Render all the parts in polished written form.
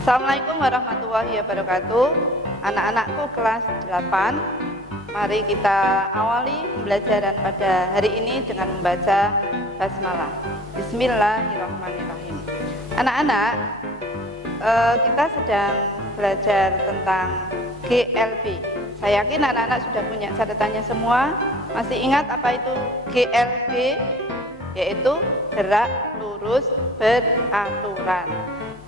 Assalamualaikum warahmatullahi wabarakatuh. Anak-anakku kelas 8, mari kita awali pembelajaran pada hari ini dengan membaca basmalah. Bismillahirrahmanirrahim. Anak-anak, kita sedang belajar tentang GLB. Saya yakin anak-anak sudah punya catatannya semua. Masih ingat apa itu GLB? Yaitu gerak lurus beraturan.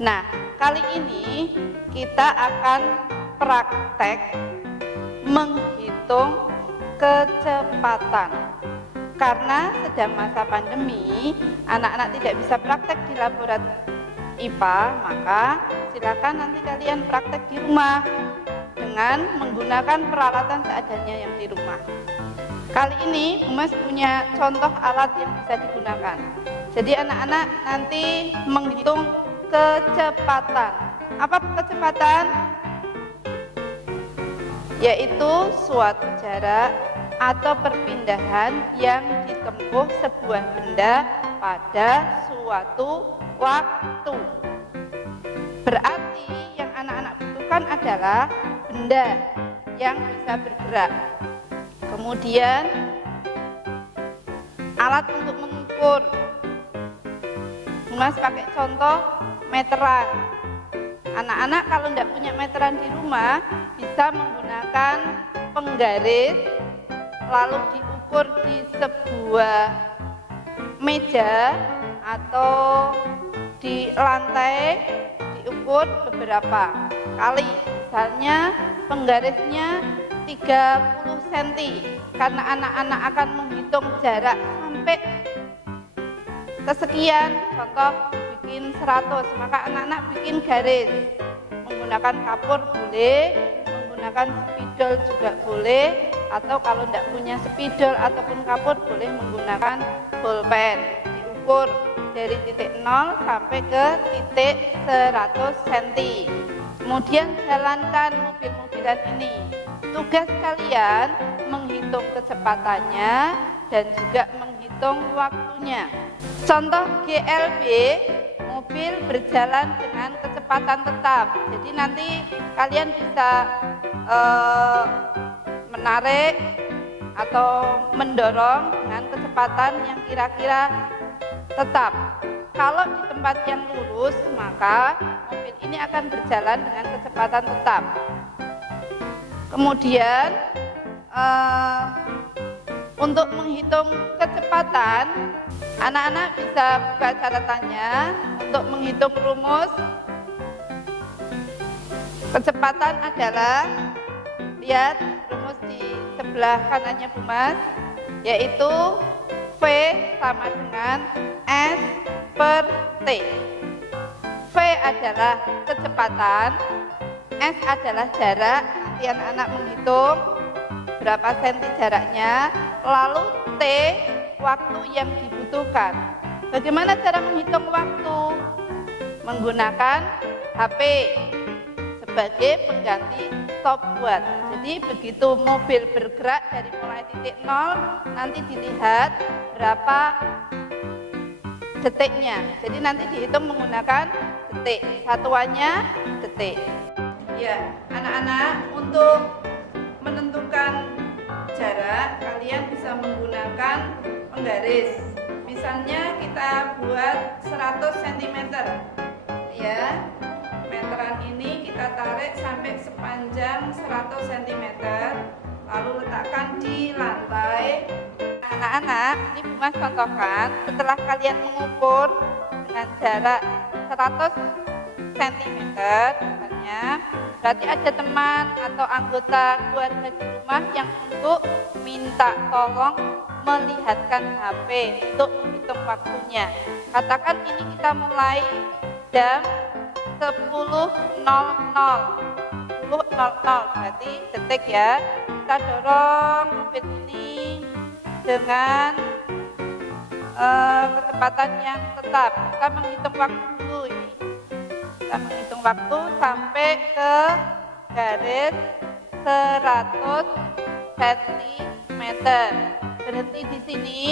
Nah, kali ini kita akan praktek menghitung kecepatan. Karena sedang masa pandemi, anak-anak tidak bisa praktek di laboratorium IPA, maka silakan nanti kalian praktek di rumah dengan menggunakan peralatan seadanya yang di rumah. Kali ini Mas punya contoh alat yang bisa digunakan. Jadi anak-anak nanti menghitung kecepatan. Apa kecepatan? Yaitu suatu jarak atau perpindahan yang ditempuh sebuah benda pada suatu waktu. Berarti yang anak-anak butuhkan adalah benda yang bisa bergerak. Kemudian alat untuk mengukur. Mas pakai contoh meteran. Anak-anak kalau tidak punya meteran di rumah bisa menggunakan penggaris lalu diukur di sebuah meja atau di lantai, diukur beberapa kali. Misalnya penggarisnya 30 cm karena anak-anak akan menghitung jarak sampai kesekian, contoh bikin 100, maka anak-anak bikin garis menggunakan kapur boleh, menggunakan spidol juga boleh, atau kalau tidak punya spidol ataupun kapur boleh menggunakan bolpen. Diukur dari titik 0 sampai ke titik 100 cm. Kemudian jalankan mobil-mobilan ini. Tugas kalian menghitung kecepatannya dan juga menghitung waktunya. Contoh GLB, mobil berjalan dengan kecepatan tetap. Jadi nanti kalian bisa menarik atau mendorong dengan kecepatan yang kira-kira tetap. Kalau di tempat yang lurus, maka mobil ini akan berjalan dengan kecepatan tetap. Kemudian untuk menghitung kecepatan, anak-anak bisa buka catatannya untuk menghitung rumus. Kecepatan adalah, lihat rumus di sebelah kanannya Bu Mas, yaitu V sama dengan S per T. V adalah kecepatan, S adalah jarak, nanti anak-anak menghitung berapa senti jaraknya, lalu T waktu yang dibutuhkan. Bagaimana cara menghitung waktu? Menggunakan HP sebagai pengganti stopwatch. Jadi begitu mobil bergerak dari mulai titik 0, nanti dilihat berapa detiknya. Jadi nanti dihitung menggunakan detik, satuannya detik. Ya, anak-anak, untuk menentukan jarak kalian bisa menggunakan penggaris. Misalnya kita buat 100 cm ya, meteran ini kita tarik sampai sepanjang 100 cm, lalu letakkan di lantai. Anak-anak, ini Bu Mas contohkan, setelah kalian mengukur dengan jarak 100 cm misalnya, berarti ada teman atau anggota keluarga di rumah yang untuk minta tolong melihatkan HP untuk menghitung waktunya. Katakan ini kita mulai jam 10.00 berarti detik ya. Kita dorong mobil ini dengan kecepatan yang tetap. Kita menghitung waktu dulu ini. Kita menghitung waktu sampai ke garis 100 cm. Berhenti di sini,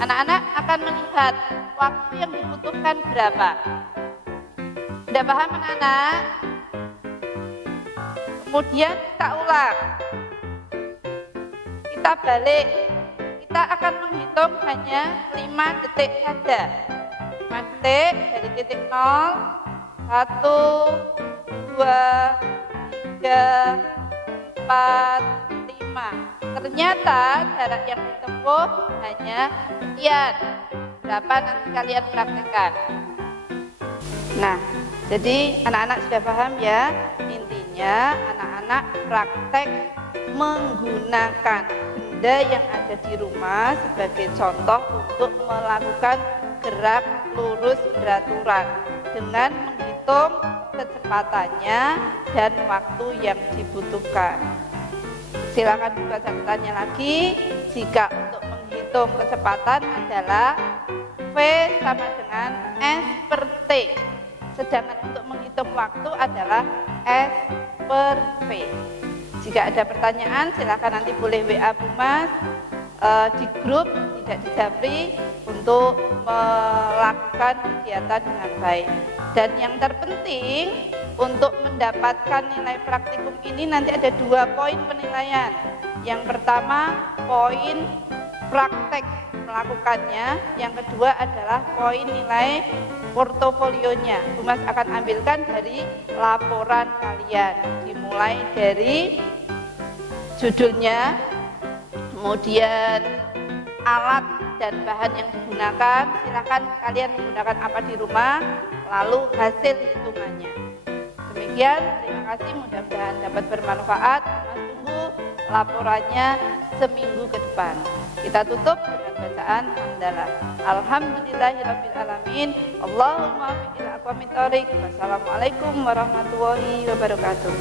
anak-anak akan melihat waktu yang dibutuhkan berapa. Sudah paham anak-anak? Kemudian kita ulang. Kita balik. Kita akan menghitung hanya 5 detik saja. 5 detik dari titik 0. 1, 2, 3, 4, 5. Ternyata jarak yang ditempuh hanya sekian. Berapa nanti kalian praktekkan. Nah, jadi anak-anak sudah paham ya. Intinya anak-anak praktek menggunakan benda yang ada di rumah sebagai contoh untuk melakukan gerak lurus beraturan dengan menghitung kecepatannya dan waktu yang dibutuhkan. Silakan buka catatannya lagi. Jika untuk menghitung kecepatan adalah V sama dengan S per T. Sedangkan untuk menghitung waktu adalah S per V. Jika ada pertanyaan silakan nanti boleh WA Bu Mas di grup tidak di Japri untuk melakukan kegiatan dengan baik. Dan yang terpenting untuk mendapatkan nilai praktikum ini nanti ada 2 poin penilaian. Yang pertama poin praktek melakukannya, yang kedua adalah poin nilai portofolionya. Bu Mas akan ambilkan dari laporan kalian, dimulai dari judulnya, kemudian alat dan bahan yang digunakan, silakan kalian menggunakan apa di rumah, lalu hasil hitungannya. Demikian, terima kasih, mudah-mudahan dapat bermanfaat. Mas tunggu laporannya seminggu ke depan. Kita tutup dengan bacaan hamdalah. Alhamdulillahirabbil alamin. Allahumma fiqil aqwamit thoriq. Wassalamualaikum warahmatullahi wabarakatuh.